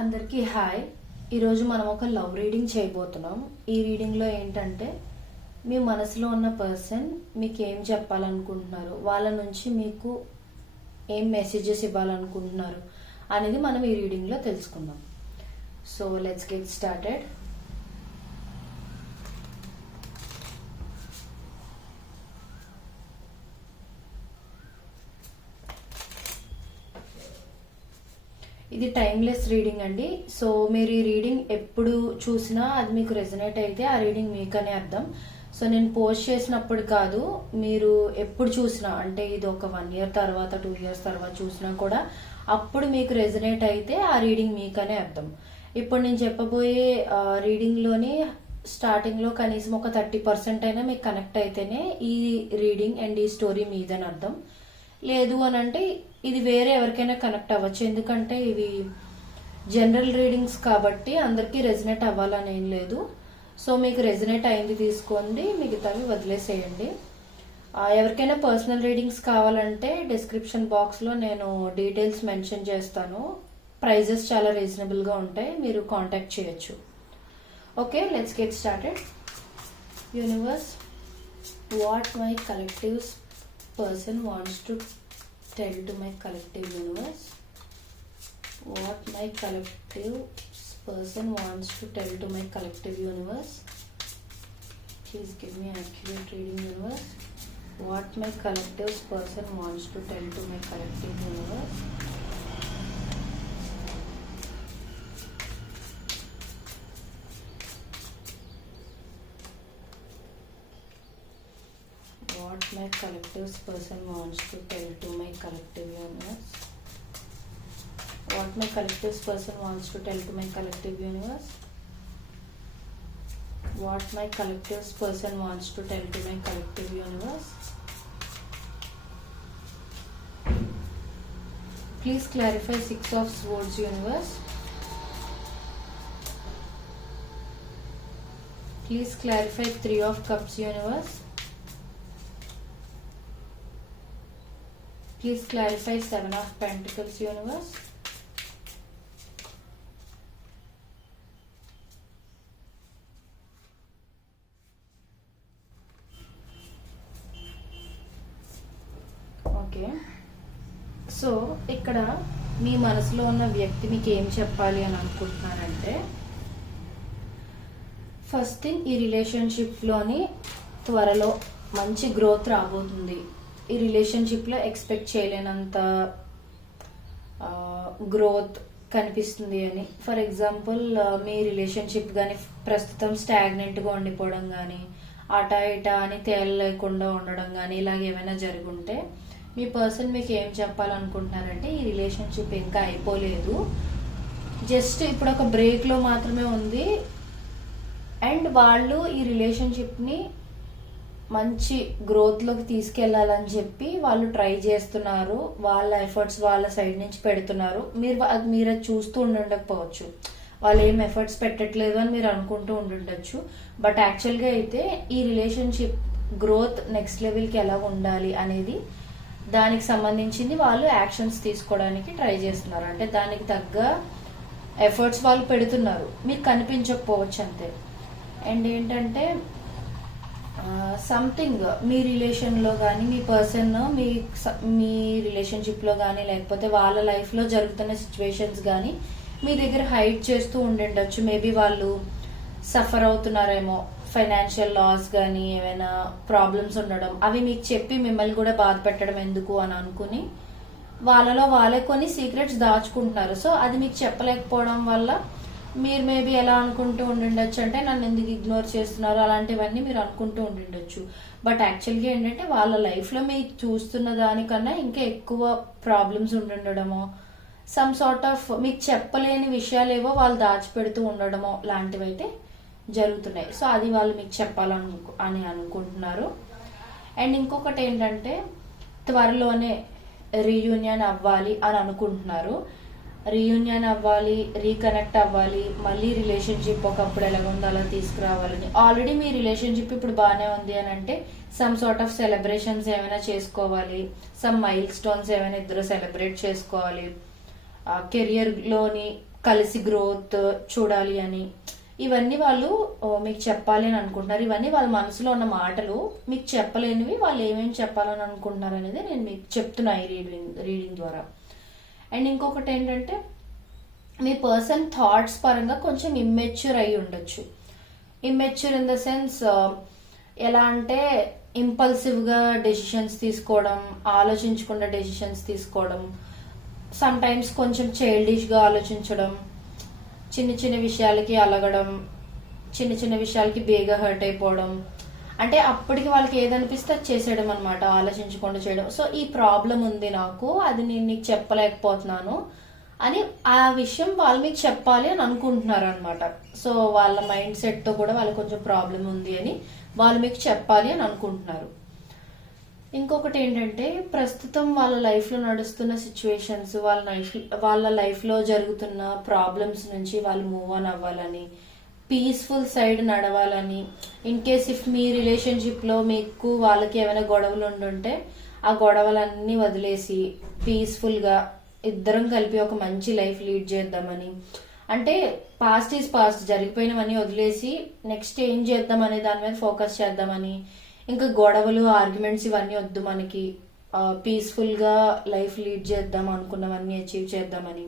అందరికీ హాయ్. ఈరోజు మనం ఒక లవ్ రీడింగ్ చేయబోతున్నాం. ఈ రీడింగ్లో ఏంటంటే మీ మనసులో ఉన్న పర్సన్ మీకు ఏం చెప్పాలనుకుంటున్నారు, వాళ్ళ నుంచి మీకు ఏం మెసేజెస్ ఇవ్వాలనుకుంటున్నారు అనేది మనం ఈ రీడింగ్లో తెలుసుకుందాం. So let's get started. ఇది టైమ్లెస్ రీడింగ్ అండి. సో మీరు ఈ రీడింగ్ ఎప్పుడు చూసినా అది మీకు రెజనేట్ అయితే ఆ రీడింగ్ మీకనే అర్థం. సో నేను పోస్ట్ చేసినప్పుడు కాదు, మీరు ఎప్పుడు చూసినా, అంటే ఇది ఒక 1 year తర్వాత 2 years తర్వాత చూసినా కూడా అప్పుడు మీకు రెజనేట్ అయితే ఆ రీడింగ్ మీకనే అర్థం. ఇప్పుడు నేను చెప్పబోయే రీడింగ్లోని స్టార్టింగ్లో కనీసం ఒక 30% అయినా మీకు కనెక్ట్ అయితేనే ఈ రీడింగ్ అండ్ ఈ స్టోరీ మీదని అర్థం. లేదు అని అంటే ఇది వేరే ఎవరికైనా కనెక్ట్ అవ్వచ్చు, ఎందుకంటే ఇవి జనరల్ రీడింగ్స్ కాబట్టి అందరికీ రెజనేట్ అవ్వాలని ఏం లేదు. సో మీకు రెజనేట్ అయింది తీసుకోండి, మిగతావి వదిలేసేయండి. ఎవరికైనా పర్సనల్ రీడింగ్స్ కావాలంటే డిస్క్రిప్షన్ బాక్స్లో నేను డీటెయిల్స్ మెన్షన్ చేస్తాను. ప్రైజెస్ చాలా రీజనబుల్గా ఉంటాయి, మీరు కాంటాక్ట్ చేయొచ్చు. Okay, let's get started. Universe, what my collective person wants to tell to my collective universe. What my collective person wants to tell to my collective universe. Please give me accurate reading, universe. What my collective person wants to tell to my collective universe. What my collective person wants to tell to my collective universe. What my collective person wants to tell to my collective universe. What my collective person wants to tell to my collective universe. Please clarify 6 of Swords, universe. Please clarify 3 of Cups, universe. Please clarify 7 of Pentacles, universe. Okay, so ఇక్కడ మీ మనసులో ఉన్న వ్యక్తి మీకు ఏం చెప్పాలి అని అనుకుంటున్నారంటే, first thing, ఈ రిలేషన్షిప్లోని త్వరలో మంచి గ్రోత్ రాబోతుంది. ఈ రిలేషన్షిప్లో ఎక్స్పెక్ట్ చేయలేనంత గ్రోత్ కనిపిస్తుంది అని. ఫర్ ఎగ్జాంపుల్, మీ రిలేషన్షిప్ కానీ ప్రస్తుతం స్టాగ్నెంట్గా ఉండిపోవడం కానీ, అటా ఇటా అని తేలలేకుండా ఉండడం కానీ ఇలాగ ఏమైనా జరుగుంటే మీ పర్సన్ మీకు ఏం చెప్పాలనుకుంటున్నారంటే, ఈ రిలేషన్షిప్ ఇంకా అయిపోలేదు, జస్ట్ ఇప్పుడు ఒక బ్రేక్లో మాత్రమే ఉంది అండ్ వాళ్ళు ఈ రిలేషన్షిప్ని మంచి గ్రోత్లోకి తీసుకెళ్లాలని చెప్పి వాళ్ళు ట్రై చేస్తున్నారు. వాళ్ళ ఎఫర్ట్స్ వాళ్ళ సైడ్ నుంచి పెడుతున్నారు. మీరు అది చూస్తూ ఉండకపోవచ్చు, వాళ్ళు ఏం ఎఫర్ట్స్ పెట్టట్లేదు అని మీరు అనుకుంటూ ఉండుండొచ్చు. బట్ యాక్చువల్గా అయితే ఈ రిలేషన్షిప్ గ్రోత్ నెక్స్ట్ లెవెల్కి ఎలా ఉండాలి అనేది దానికి సంబంధించింది వాళ్ళు యాక్షన్స్ తీసుకోవడానికి ట్రై చేస్తున్నారు. అంటే దానికి తగ్గ ఎఫర్ట్స్ వాళ్ళు పెడుతున్నారు, మీకు కనిపించకపోవచ్చు అంతే. అండ్ ఏంటంటే సంథింగ్ మీ రిలేషన్లో కానీ, మీ పర్సన్ మీ రిలేషన్షిప్లో కానీ, లేకపోతే వాళ్ళ లైఫ్లో జరుగుతున్న సిచ్యువేషన్స్ కానీ మీ దగ్గర హైడ్ చేస్తూ ఉండిండొచ్చు. మేబీ వాళ్ళు సఫర్ అవుతున్నారేమో, ఫైనాన్షియల్ లాస్ కానీ ఏమైనా ప్రాబ్లమ్స్ ఉండడం, అవి మీకు చెప్పి మిమ్మల్ని కూడా బాధ పెట్టడం ఎందుకు అని అనుకుని వాళ్ళలో వాళ్ళే కొన్ని సీక్రెట్స్ దాచుకుంటున్నారు. సో అది మీకు చెప్పలేకపోవడం వల్ల మీరు మేబీ ఎలా అనుకుంటూ ఉండిండొచ్చు అంటే, నన్ను ఎందుకు ఇగ్నోర్ చేస్తున్నారు అలాంటివన్నీ మీరు అనుకుంటూ ఉండిండొచ్చు. బట్ యాక్చువల్గా ఏంటంటే వాళ్ళ లైఫ్లో మీరు చూస్తున్న దానికన్నా ఇంకా ఎక్కువ ప్రాబ్లమ్స్ ఉండుండడమో, సమ్ సార్ట్ ఆఫ్ మీకు చెప్పలేని విషయాలు ఏవో వాళ్ళు దాచిపెడుతూ ఉండడమో లాంటివి అయితే జరుగుతున్నాయి. సో అది వాళ్ళు మీకు చెప్పాలని అనుకుంటున్నారు. అండ్ ఇంకొకటి ఏంటంటే, త్వరలోనే రీయూనియన్ అవ్వాలి అని అనుకుంటున్నారు. రీయూనియన్ అవ్వాలి, రీకనెక్ట్ అవ్వాలి, మళ్ళీ రిలేషన్షిప్ ఒకప్పుడు ఎలా ఉందో అలా తీసుకురావాలని. ఆల్రెడీ మీ రిలేషన్షిప్ ఇప్పుడు బాగానే ఉంది అని అంటే సమ్ సార్ట్ ఆఫ్ సెలబ్రేషన్స్ ఏమైనా చేసుకోవాలి, సమ్ మైల్ స్టోన్స్ ఏమైనా ఇద్దరు సెలబ్రేట్ చేసుకోవాలి. కెరియర్లోని కలిసి గ్రోత్ చూడాలి అని, ఇవన్నీ వాళ్ళు మీకు చెప్పాలి అని అనుకుంటున్నారు. ఇవన్నీ వాళ్ళ మనసులో ఉన్న మాటలు, మీకు చెప్పలేనివి వాళ్ళు ఏమేమి చెప్పాలని అనుకుంటున్నారు అనేది నేను మీకు చెప్తున్నా ఈ రీడింగ్ ద్వారా. అండ్ ఇంకొకటి ఏంటంటే, మీ పర్సన్ థాట్స్ పరంగా కొంచెం ఇమ్మెచ్యూర్ అయి ఉండొచ్చు. ఇమ్మెచ్యూర్ ఇన్ ద సెన్స్ ఎలా అంటే, ఇంపల్సివ్గా డెసిషన్స్ తీసుకోవడం, ఆలోచించకుండా డెసిషన్స్ తీసుకోవడం, సమ్ టైమ్స్ కొంచెం చైల్డిష్గా ఆలోచించడం, చిన్న చిన్న విషయాలకి అలగడం, చిన్న చిన్న విషయాలకి బేగా హర్ట్ అయిపోవడం, అంటే అప్పటికి వాళ్ళకి ఏదనిపిస్తే అది చేసేయడం అనమాట, ఆలోచించకుండా చేయడం. సో ఈ ప్రాబ్లం ఉంది నాకు, అది నేను నీకు చెప్పలేకపోతున్నాను అని ఆ విషయం వాళ్ళు మీకు చెప్పాలి అని అనుకుంటున్నారు అనమాట. సో వాళ్ళ మైండ్ సెట్తో కూడా వాళ్ళకి కొంచెం ప్రాబ్లం ఉంది అని వాళ్ళు మీకు చెప్పాలి అని అనుకుంటున్నారు. ఇంకొకటి ఏంటంటే, ప్రస్తుతం వాళ్ళ లైఫ్లో నడుస్తున్న సిచ్యువేషన్స్, వాళ్ళ లైఫ్లో జరుగుతున్న ప్రాబ్లమ్స్ నుంచి వాళ్ళు మూవ్ ఆన్ అవ్వాలని, పీస్ఫుల్ సైడ్ నడవాలని. ఇన్ కేస్ ఇఫ్ మీ రిలేషన్షిప్లో మీకు వాళ్ళకి ఏమైనా గొడవలు ఉండుంటే ఆ గొడవలన్నీ వదిలేసి పీస్ఫుల్గా ఇద్దరం కలిపి ఒక మంచి లైఫ్ లీడ్ చేద్దామని, అంటే పాస్ట్ ఈజ్ పాస్ట్, జరిగిపోయినవన్నీ వదిలేసి నెక్స్ట్ ఏం చేద్దాం అనే దాని మీద ఫోకస్ చేద్దామని, ఇంకా గొడవలు ఆర్గ్యుమెంట్స్ ఇవన్నీ వద్దు, మనకి పీస్ఫుల్గా లైఫ్ లీడ్ చేద్దాం, అనుకున్నవన్నీ అచీవ్ చేద్దామని,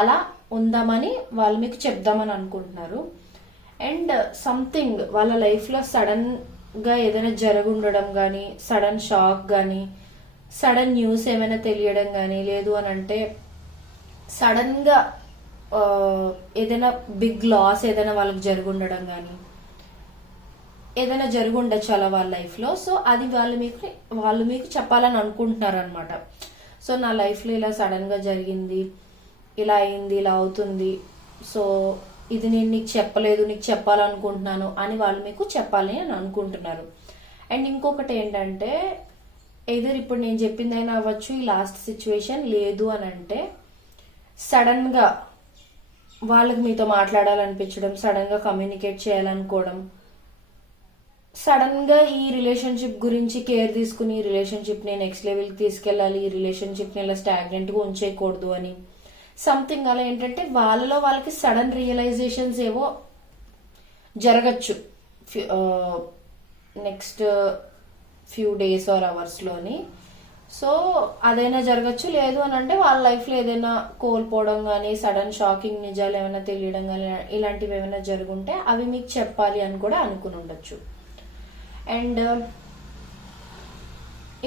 అలా ఉందామని వాళ్ళు మీకు చెప్దామని అనుకుంటున్నారు. అండ్ సంథింగ్ వాళ్ళ లైఫ్లో సడన్గా ఏదైనా జరుగుండడం కానీ, సడన్ షాక్ కానీ, సడన్ న్యూస్ ఏమైనా తెలియడం కానీ, లేదు అని అంటే సడన్గా ఏదైనా బిగ్ లాస్ ఏదైనా వాళ్ళకి జరుగుండడం కానీ, ఏదైనా జరిగి ఉండొచ్చు అలా వాళ్ళ లైఫ్లో. సో అది వాళ్ళు మీకు చెప్పాలని అనుకుంటున్నారు అనమాట. సో నా లైఫ్లో ఇలా సడన్గా జరిగింది, ఇలా అయింది, ఇలా అవుతుంది, సో ఇది నేను నీకు చెప్పలేదు, నీకు చెప్పాలనుకుంటున్నాను అని వాళ్ళు మీకు చెప్పాలి అని అనుకుంటున్నారు. అండ్ ఇంకొకటి ఏంటంటే, ఏదర్ ఇప్పుడు నేను చెప్పిందైనా అవ్వచ్చు ఈ లాస్ట్ సిచ్యువేషన్, లేదు అని అంటే సడన్గా వాళ్ళకి మీతో మాట్లాడాలనిపించడం, సడన్గా కమ్యూనికేట్ చేయాలనుకోవడం, సడన్ గా ఈ రిలేషన్షిప్ గురించి కేర్ తీసుకుని ఈ రిలేషన్షిప్ ని నెక్స్ట్ లెవెల్ కి తీసుకెళ్లాలి, ఈ రిలేషన్షిప్ ని ఇలా స్టాగ్నెంట్ గా ఉంచేయకూడదు అని సంథింగ్ అలా ఏంటంటే వాళ్ళలో వాళ్ళకి సడన్ రియలైజేషన్స్ ఏవో జరగచ్చు next few days or hours లోని. సో అదైనా జరగచ్చు, లేదు అని అంటే వాళ్ళ లైఫ్ లో ఏదైనా కోల్పోవడం కానీ, సడన్ షాకింగ్ నిజాలు ఏమైనా తెలియడం కానీ, ఇలాంటివి ఏమైనా జరుగుంటే అవి మీకు చెప్పాలి అని కూడా అనుకుని ఉండొచ్చు. అండ్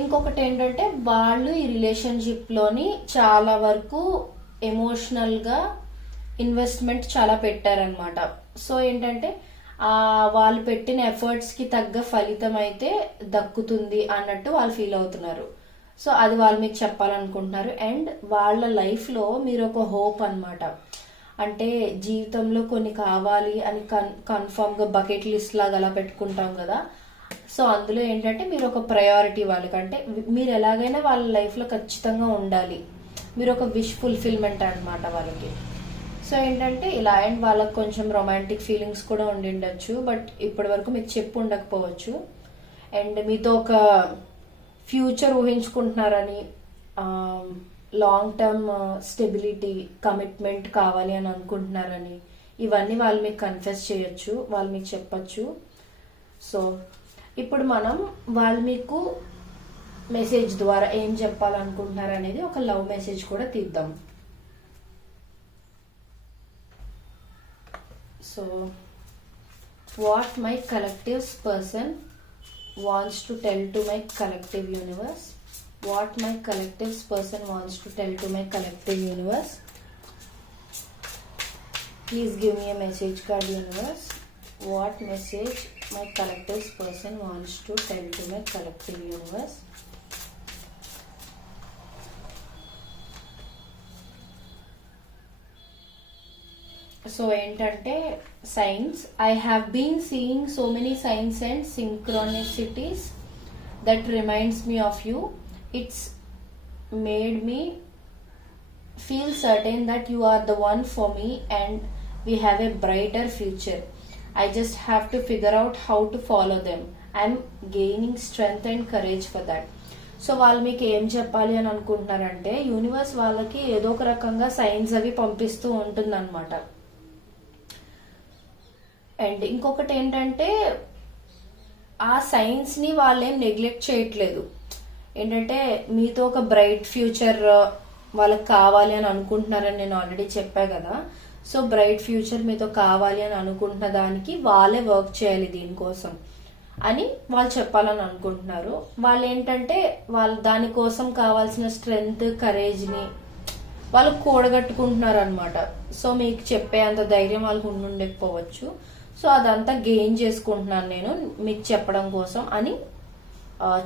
ఇంకొకటి ఏంటంటే, వాళ్ళు ఈ రిలేషన్షిప్లోని చాలా వరకు ఎమోషనల్గా ఇన్వెస్ట్మెంట్ చాలా పెట్టారనమాట. సో ఏంటంటే వాళ్ళు పెట్టిన ఎఫర్ట్స్కి తగ్గ ఫలితం అయితే దక్కుతుంది అన్నట్టు వాళ్ళు ఫీల్ అవుతున్నారు. సో అది వాళ్ళు మీకు చెప్పాలనుకుంటున్నారు. అండ్ వాళ్ళ లైఫ్లో మీరు ఒక హోప్ అనమాట. అంటే జీవితంలో కొన్ని కావాలి అని కన్ఫర్మ్గా బకెట్ లిస్ట్ లాగా అలా పెట్టుకుంటాం కదా. సో అందులో ఏంటంటే మీరు ఒక ప్రయారిటీ వాళ్ళకంటే, మీరు ఎలాగైనా వాళ్ళ లైఫ్లో ఖచ్చితంగా ఉండాలి, మీరు ఒక విష్ ఫుల్ఫిల్మెంట్ అనమాట వాళ్ళకి. సో ఏంటంటే ఇలా. అండ్ వాళ్ళకి కొంచెం రొమాంటిక్ ఫీలింగ్స్ కూడా ఉండిండొచ్చు, బట్ ఇప్పటి వరకు మీకు చెప్పు ఉండకపోవచ్చు. అండ్ మీతో ఒక ఫ్యూచర్ ఊహించుకుంటున్నారని, లాంగ్ టర్మ్ స్టెబిలిటీ, కమిట్మెంట్ కావాలి అని అనుకుంటున్నారని, ఇవన్నీ వాళ్ళు మీకు కన్ఫెస్ చేయొచ్చు, వాళ్ళు మీకు చెప్పచ్చు. సో ఇప్పుడు మనం వాళ్ళు మీకు మెసేజ్ ద్వారా ఏం చెప్పాలనుకుంటున్నారు అనేది ఒక లవ్ మెసేజ్ కూడా తీద్దాం. So what my collective person wants to tell to my collective universe. What my collective person wants to tell to my collective universe. Please give me a message card, universe. What message my collective person wants to tell to my collective universe. So ఏంటంటే signs, I have been seeing so many signs and synchronicities that reminds me of you. It's made me feel certain that you are the one for me and we have a brighter future. I just have to figure out how to follow them. I'm gaining strength and courage for that. So వాళ్ళు మీకు ఏం చెప్పాలి అని అనుకుంటున్నారంటే universe వాళ్ళకి ఏదో ఒక రకంగా science అవి పంపిస్తూ ఉంటుంది అనమాట. అండ్ ఇంకొకటి ఏంటంటే ఆ సైన్స్ ని వాళ్ళేం నెగ్లెక్ట్ చేయట్లేదు. ఏంటంటే మీతో ఒక బ్రైట్ ఫ్యూచర్ వాళ్ళకి కావాలి అని అనుకుంటున్నారని నేను ఆల్రెడీ చెప్పా కదా. సో బ్రైట్ ఫ్యూచర్ మీతో కావాలి అని అనుకుంటున్న దానికి వాళ్ళే వర్క్ చేయాలి దీనికోసం అని వాళ్ళు చెప్పాలని అనుకుంటున్నారు. వాళ్ళు ఏంటంటే వాళ్ళు దానికోసం కావాల్సిన స్ట్రెంగ్త్, కరేజ్ని వాళ్ళు కూడగట్టుకుంటున్నారు అనమాట. సో మీకు చెప్పే అంత ధైర్యం వాళ్ళకు ఉండకపోవచ్చు. సో అదంతా గెయిన్ చేసుకుంటున్నాను నేను మీకు చెప్పడం కోసం అని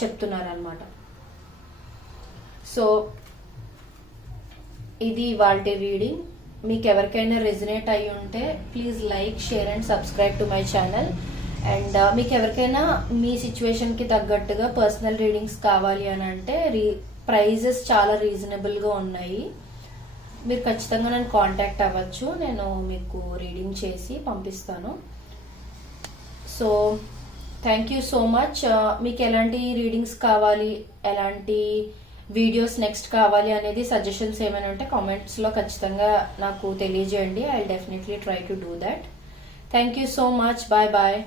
చెప్తున్నారు అనమాట. సో ఇది వాళ్ళ రీడింగ్. మీకు ఎవరికైనా రెజినేట్ అయ్యి ఉంటే please like, share and subscribe to my channel. And మీకు ఎవరికైనా మీ సిచ్యువేషన్కి తగ్గట్టుగా పర్సనల్ రీడింగ్స్ కావాలి అని అంటే ప్రైజెస్ చాలా రీజనబుల్గా ఉన్నాయి. మీరు ఖచ్చితంగా నన్ను కాంటాక్ట్ అవ్వచ్చు, నేను మీకు రీడింగ్ చేసి పంపిస్తాను. So thank you so much. మీకు ఎలాంటి రీడింగ్స్ కావాలి, ఎలాంటి వీడియోస్ నెక్స్ట్ కావాలి అనేది సజెషన్స్ ఏమైనా ఉంటే కామెంట్స్లో ఖచ్చితంగా నాకు తెలియజేయండి. I will definitely try to do that. Thank you so much. Bye bye.